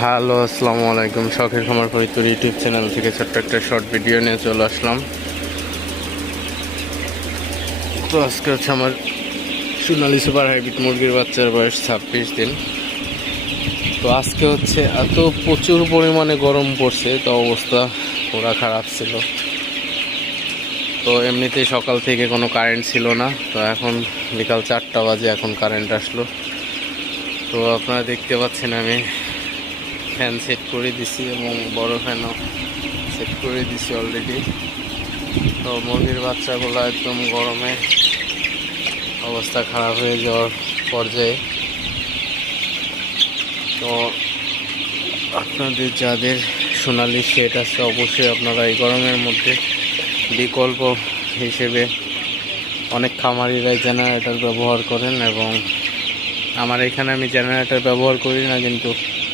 Hello, আসসালামু আলাইকুম। শখের খামার ফরিদপুর ইউটিউব চ্যানেল থেকে ছোট্ট একটা শর্ট ভিডিও নিয়ে চলে আসলাম। তো আজকে হচ্ছে আমার সোনালি সুপার হাইব্রিড মুরগির বাচ্চার বয়স 26 দিন। তো আজকে হচ্ছে এত প্রচুর পরিমাণে গরম পড়ছে, তো অবস্থা পুরা খারাপ ছিল। তো এমনিতেই সকাল থেকে কোনো কারেন্ট ছিল না, তো এখন বিকাল 4টা বাজে, এখন কারেন্ট আসলো। তো আপনারা দেখতে পাচ্ছেন আমি ফ্যান সেট করে দিছি এবং বড় ফ্যানও সেট করে দিছি অলরেডি। তো মুরগির বাচ্চাগুলো একদম গরমে অবস্থা খারাপ হয়ে যাওয়ার পর্যায়ে। তো আপনাদের যাদের সোনালি শেড আছে, অবশ্যই আপনারা এই গরমের মধ্যে বিকল্প হিসেবে অনেক খামারিরাই জেনারেটর ব্যবহার করেন, এবং আমার এখানে আমি জেনারেটর ব্যবহার করি না, কিন্তু